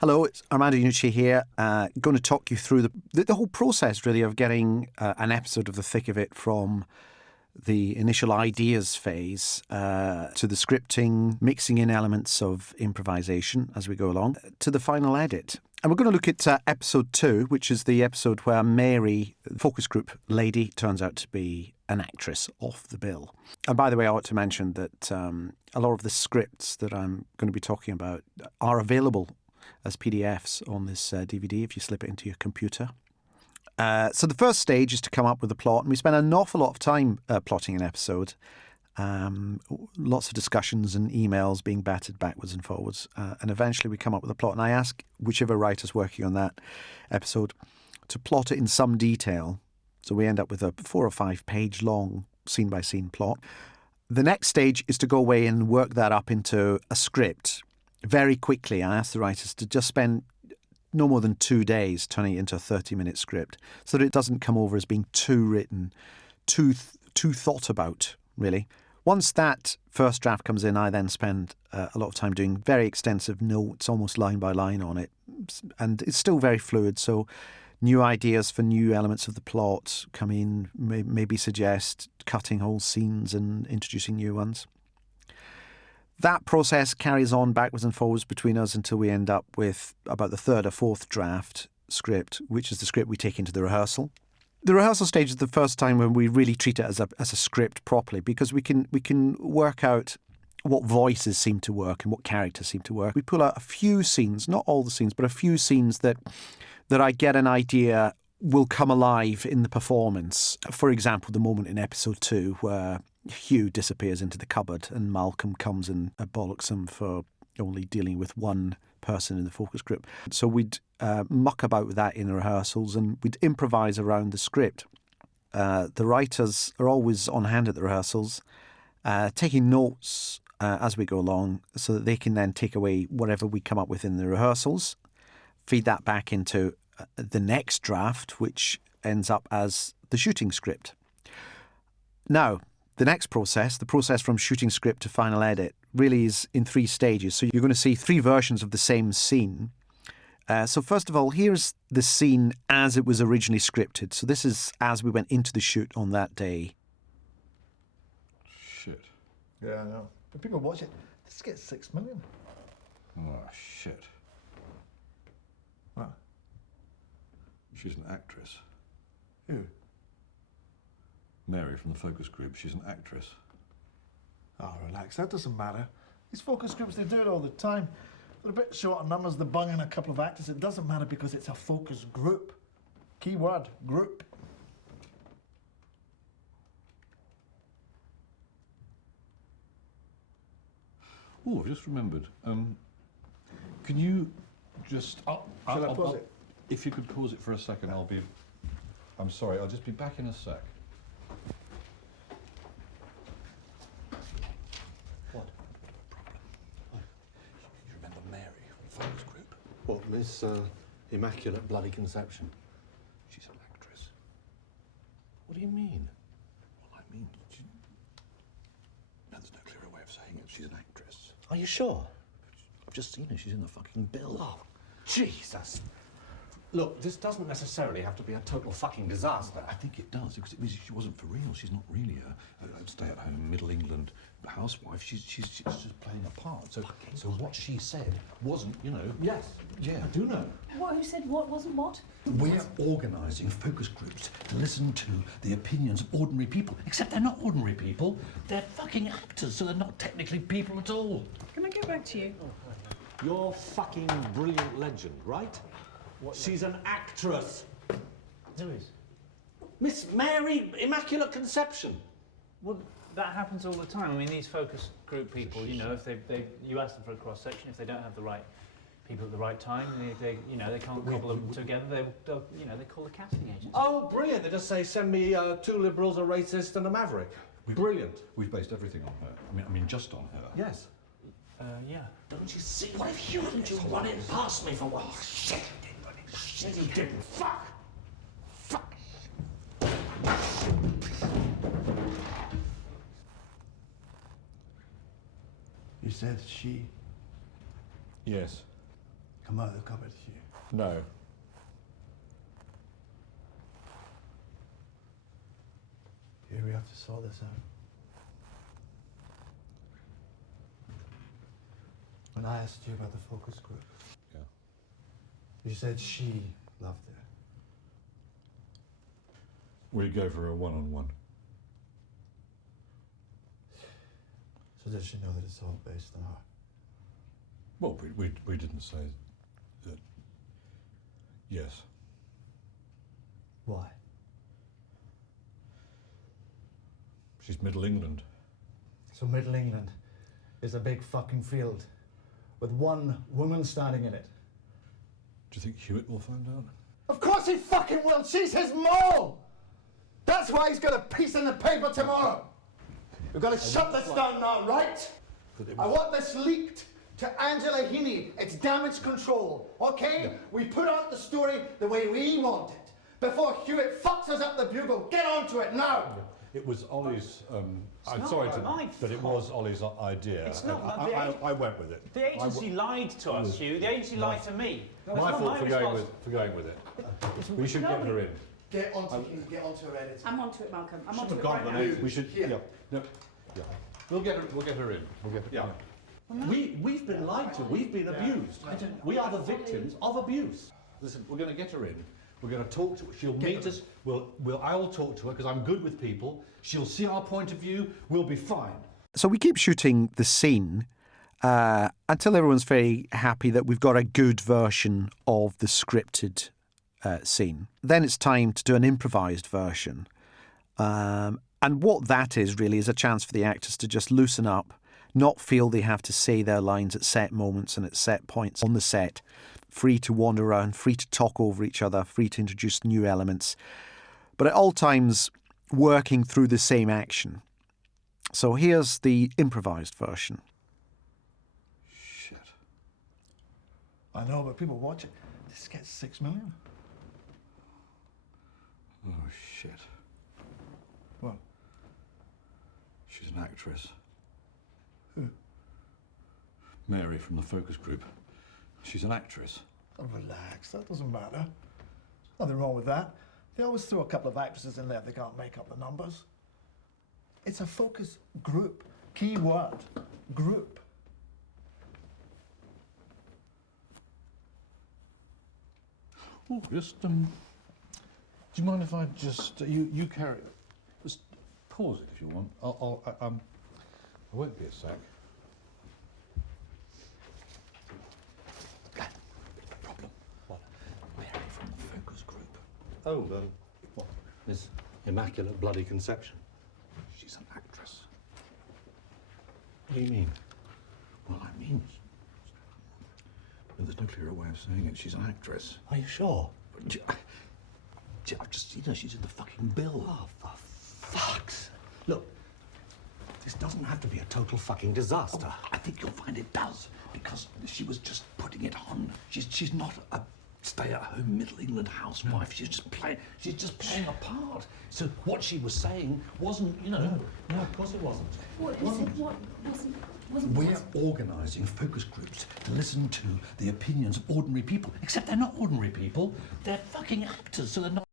Hello, it's Armando Iannucci here. Going to talk you through the whole process, really, of getting an episode of the thick of it from the initial ideas phase to the scripting, mixing in elements of improvisation as we go along, to the final edit. And we're going to look at episode 2, which is the episode where Mary, the focus group lady, turns out to be an actress off the bill. And by the way, I ought to mention that a lot of the scripts that I'm going to be talking about are available as PDFs on this DVD if you slip it into your computer. So the first stage is to come up with a plot, and we spend an awful lot of time plotting an episode. Lots of discussions and emails being batted backwards and forwards, and eventually we come up with a plot. And I ask whichever writer's working on that episode to plot it in some detail. So we end up with a 4 or 5 page long scene-by-scene plot. The next stage is to go away and work that up into a script. Very quickly, I ask the writers to just spend no more than 2 days turning it into a 30-minute script so that it doesn't come over as being too written, too thought about, really. Once that first draft comes in, I then spend a lot of time doing very extensive notes, almost line by line on it. And it's still very fluid, so new ideas for new elements of the plot come in, maybe suggest cutting whole scenes and introducing new ones. That process carries on backwards and forwards between us until we end up with about the 3rd or 4th draft script, which is the script we take into the rehearsal. The rehearsal stage is the first time when we really treat it as a script properly, because we can work out what voices seem to work and what characters seem to work. We pull out a few scenes, not all the scenes, but a few scenes that I get an idea will come alive in the performance. For example, the moment in episode 2 where Hugh disappears into the cupboard and Malcolm comes and bollocks him for only dealing with one person in the focus group. So we'd muck about with that in the rehearsals and we'd improvise around the script. The writers are always on hand at the rehearsals, taking notes as we go along so that they can then take away whatever we come up with in the rehearsals, feed that back into the next draft, which ends up as the shooting script. Now, the next process, the process from shooting script to final edit, really is in 3 stages. So you're going to see 3 versions of the same scene. So first of all, here's the scene as it was originally scripted. So this is as we went into the shoot on that day. Shit. Yeah, I know. But people watch it. This gets 6 million. Oh, shit. What? She's an actress. Who? Mary from the focus group, she's an actress. Oh, relax. That doesn't matter. These focus groups, they do it all the time. They're a bit short on numbers, they're bunging a couple of actors. It doesn't matter because it's a focus group. Key word, group. Oh, I've just remembered. Can you just... Shall I pause it? If you could pause it for a second, I'm sorry, I'll just be back in a sec. What? You remember Mary from the focus group? What, Miss Immaculate Bloody Conception? She's an actress. What do you mean? Well, I mean, no, there's no clearer way of saying it. She's an actress. Are you sure? I've just seen her. She's in the fucking bill. Oh, Jesus. Look, this doesn't necessarily have to be a total fucking disaster. I think it does, because it means she wasn't for real. She's not really a stay-at-home Middle England housewife. She's just playing a part. So what she said wasn't, you know... Yes. Yeah. I do know. What, who said what wasn't what? We're organising focus groups to listen to the opinions of ordinary people. Except they're not ordinary people. They're fucking actors, so they're not technically people at all. Can I get back to you? You're fucking brilliant legend, right? She's an actress. Who is? Miss Mary Immaculate Conception. Well, that happens all the time. I mean, these focus group people, you know, if you ask them for a cross section, if they don't have the right people at the right time, they can't cobble them together. They'll they call the casting agents. Oh, brilliant! They just say, send me 2 liberals, a racist, and a maverick. Brilliant. We've based everything on her. I mean, just on her. Yes. Yeah. Don't you see? What if you hadn't just run it past me for once? Oh, shit, he didn't run it. Shit, he didn't. Fuck. Fuck. You said she. Yes. Come out of the cupboard, Hugh. No. Here we have to sort this out. When I asked you about the focus group, Yeah. you said she loved it. We gave her a one-on-one. So does she know that it's all based on her? Well, we didn't say that. Yes. Why? She's Middle England. So Middle England is a big fucking field with one woman standing in it. Do you think Hewitt will find out? Of course he fucking will! She's his mole! That's why he's got a piece in the paper tomorrow! We've got to shut this down now, right? I want this leaked to Angela Heaney. It's damage control, okay? Yeah. We put out the story the way we want it. Before Hewitt fucks us up the bugle. Get onto it now! It was Ollie's. I'm not sorry my but it was Ollie's idea. It's not and my- I went with it. The agency lied to us, Hugh. The agency lied to me. It's My not fault for going responsibility. with it. We should get her in. Get onto it, get onto her editor. I'm onto it, Malcolm. I'm onto Should it have right gone now. with it. We should. Here. Yeah. No. Yeah. We'll get her in. Yeah. We've been lied to. We've been abused. We are the victims of abuse. Listen, we're going to get her in. We're going to talk to her. She'll meet us. I'll talk to her because I'm good with people. She'll see our point of view. We'll be fine. So we keep shooting the scene until everyone's very happy that we've got a good version of the scripted scene. Then it's time to do an improvised version. And what that is really is a chance for the actors to just loosen up, not feel they have to say their lines at set moments and at set points on the set, free to wander around, free to talk over each other, free to introduce new elements, but at all times working through the same action. So here's the improvised version. Shit. I know, but people watch it. This gets 6 million. Oh shit. What? She's an actress. Who? Mary from the focus group. She's an actress. Oh, relax, that doesn't matter. Nothing wrong with that. They always throw a couple of actresses in there if they can't make up the numbers. It's a focus group. Key word, group. Oh, just do you mind if I just you carry? Just pause it if you want. I won't be a sec. Problem. What? Mary from the focus group. Oh, what? This immaculate bloody conception. She's an actress. What do you mean? Well, I mean, there's no clearer way of saying it. She's an actress. Are you sure? I've just seen her. She's in the fucking bill. Oh, for fuck's... Look, this doesn't have to be a total fucking disaster. I think you'll find it does, because she was just putting it on. She's not a stay-at-home Middle England housewife. She's just playing a part. So what she was saying wasn't, No, of course it wasn't. What you said? What wasn't? We're organising focus groups to listen to the opinions of ordinary people. Except they're not ordinary people. They're fucking actors, so they're not.